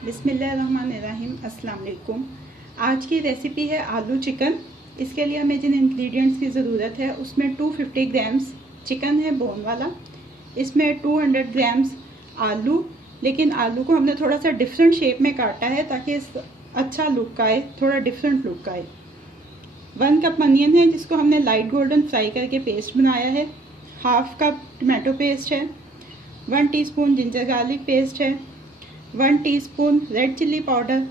बिस्मिल्लाहिर्रहमानिर्रहीम। अस्सलाम वालेकुम। आज की रेसिपी है आलू चिकन। इसके लिए हमें जिन इंग्रेडिएंट्स की ज़रूरत है उसमें 250 ग्राम्स चिकन है बोन वाला, इसमें 200 ग्राम्स आलू, लेकिन आलू को हमने थोड़ा सा डिफरेंट शेप में काटा है ताकि अच्छा लुक आए, थोड़ा डिफरेंट लुक आए। 1 कप अनियन है जिसको हमने लाइट गोल्डन फ्राई करके पेस्ट बनाया है। हाफ कप टमाटो पेस्ट है। 1 टीस्पून जिंजर गार्लिक पेस्ट है। 1 teaspoon red chilli powder,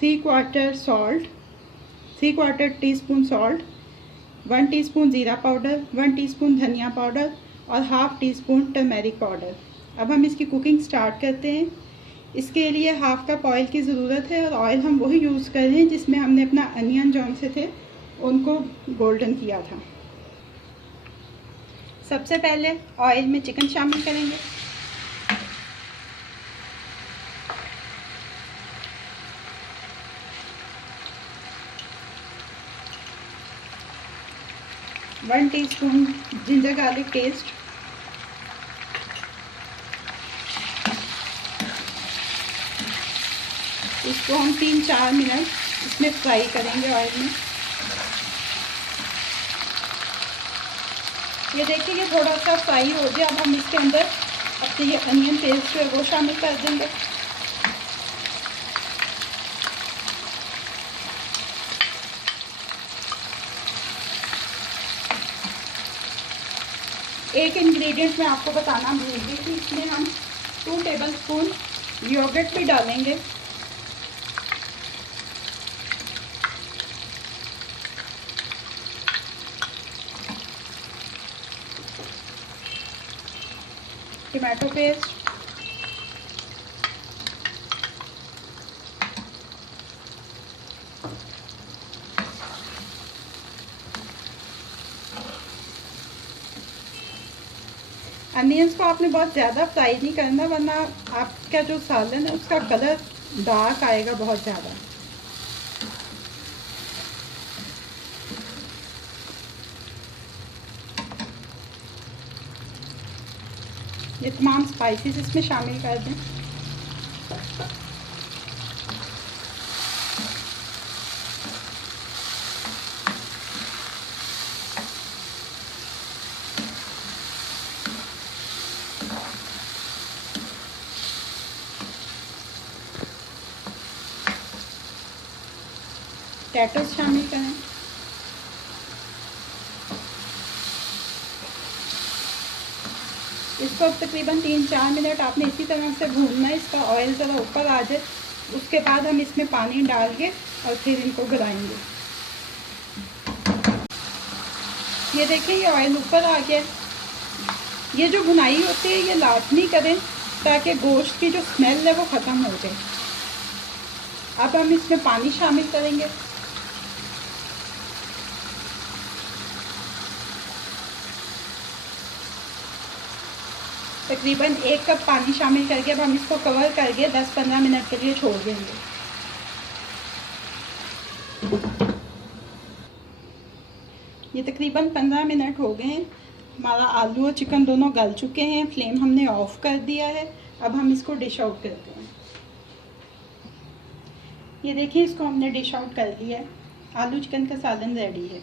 3/4 teaspoon salt, 1 teaspoon ज़ीरा पाउडर, 1 टीस्पून धनिया पाउडर और half tea spoon turmeric powder. अब हम इसकी कुकिंग स्टार्ट करते हैं। इसके लिए हाफ कप ऑयल की ज़रूरत है और ऑयल हम वही यूज़ कर रहे हैं जिसमें हमने अपना अनियन जौन से थे उनको गोल्डन किया था। सबसे पहले ऑयल में चिकन शामिल करेंगे। One teaspoon ginger garlic paste, इसको हम 3-4 मिनट इसमें फ्राई करेंगे ऑयल में। ये देखिए ये थोड़ा सा फ्राई हो गया। अब हम इसके अंदर अपने ये अनियन पेस्ट है वो शामिल कर देंगे। एक इंग्रेडिएंट मैं आपको बताना भूल गई थी, इसमें हम 2 टेबलस्पून योगर्ट भी डालेंगे। टमाटो पेस्ट, अनियंस को आपने बहुत ज़्यादा फ्राई नहीं करना वरना आपका जो सालन है उसका कलर डार्क आएगा बहुत ज़्यादा। ये तमाम स्पाइसेस इसमें शामिल कर दें। टैटोस शामिल करें। इसको तकरीबन 3-4 मिनट आपने इसी तरह से भूनना है। इसका ऑयल ज़रा ऊपर आ जाए, उसके बाद हम इसमें पानी डाल के और फिर इनको गलाएंगे। ये देखिए ये ऑयल ऊपर आ गया। ये जो भुनाई होती है ये लाजमी करें ताकि गोश्त की जो स्मेल है वो ख़त्म हो जाए। अब हम इसमें पानी शामिल करेंगे। तकरीबन 1 कप पानी शामिल करके अब हम इसको कवर करके 10-15 मिनट के लिए छोड़ देंगे। ये तकरीबन 15 मिनट हो गए हैं। हमारा आलू और चिकन दोनों गल चुके हैं। फ्लेम हमने ऑफ कर दिया है। अब हम इसको डिश आउट करते हैं। ये देखिए इसको हमने डिश आउट कर लिया है। आलू चिकन का सालन रेडी है।